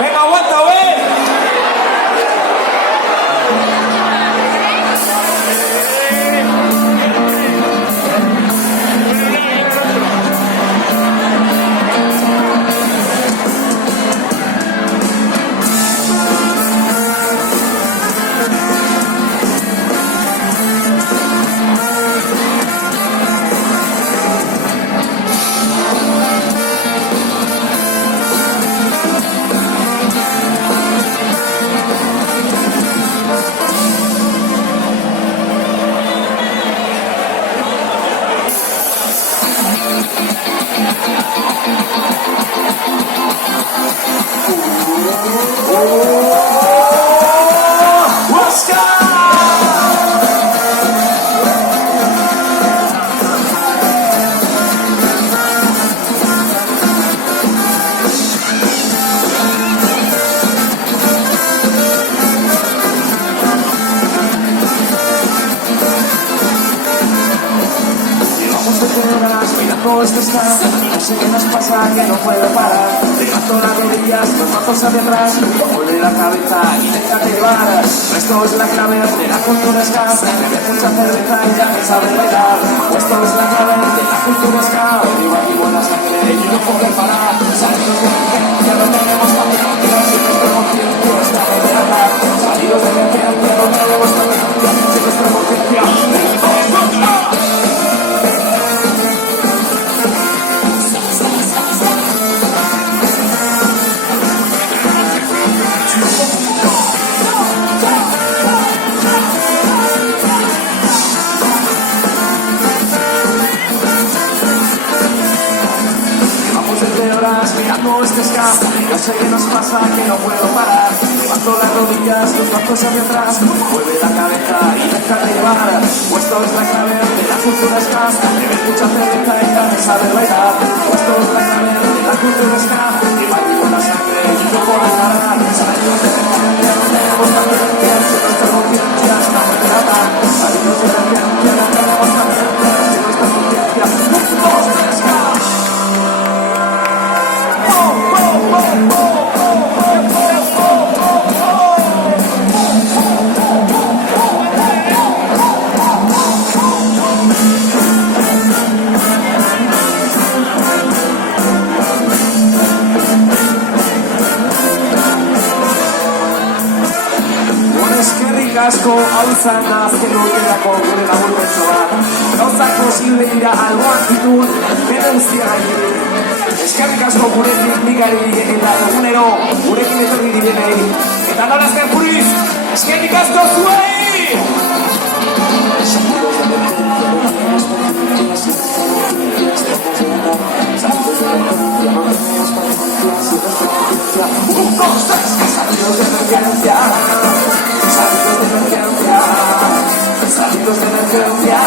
Venga, aguanta, güey. Mirando este ska, no sé qué nos pasa, que no puedo parar. Levanto las rodillas, los brazos hacia atrás, mueve la cabeza y déjate llevar. Esto es la clave de la cultura ska, bebe mucha cerveza y ya me sabe bailar. Esto es la clave de la cultura ska, vivo aquí con la sangre y no puedo parar. Salidos de emergencia, no tenemos paciencia, si nuestro conciencia está de hablar. Salidos de emergencia, no tenemos paciencia, si nuestra conciencia mirando este ska, no sé qué nos pasa, que no puedo parar. Levanto las rodillas, los brazos hacia atrás, mueve la cabeza y déjate llevar. Puesto es la clave de la cultura ska, bebe mucha cerveza y ya me sabe bailar. Puesto es la clave de la cultura ska, vivo aquí con la sangre y no puedo parar. Salidos de emergencia, no tenemos paciencia, si nuestra conciencia está muy grata. Salidos de emergencia, no tenemos paciencia, si nuestra conciencia no es ska. Asko, hau izan da azken urterako gure laburmentxoa. Gauzak posible dira albo aktitud, bere guztia gaitu. Eskerrik asko gurekin mikari eta egunero gurekin etorri direnei. Eta nola azken puriz, eskerrik asko zuei! Salidos de emergencia, salidos de emergencia, salidos de emergencia.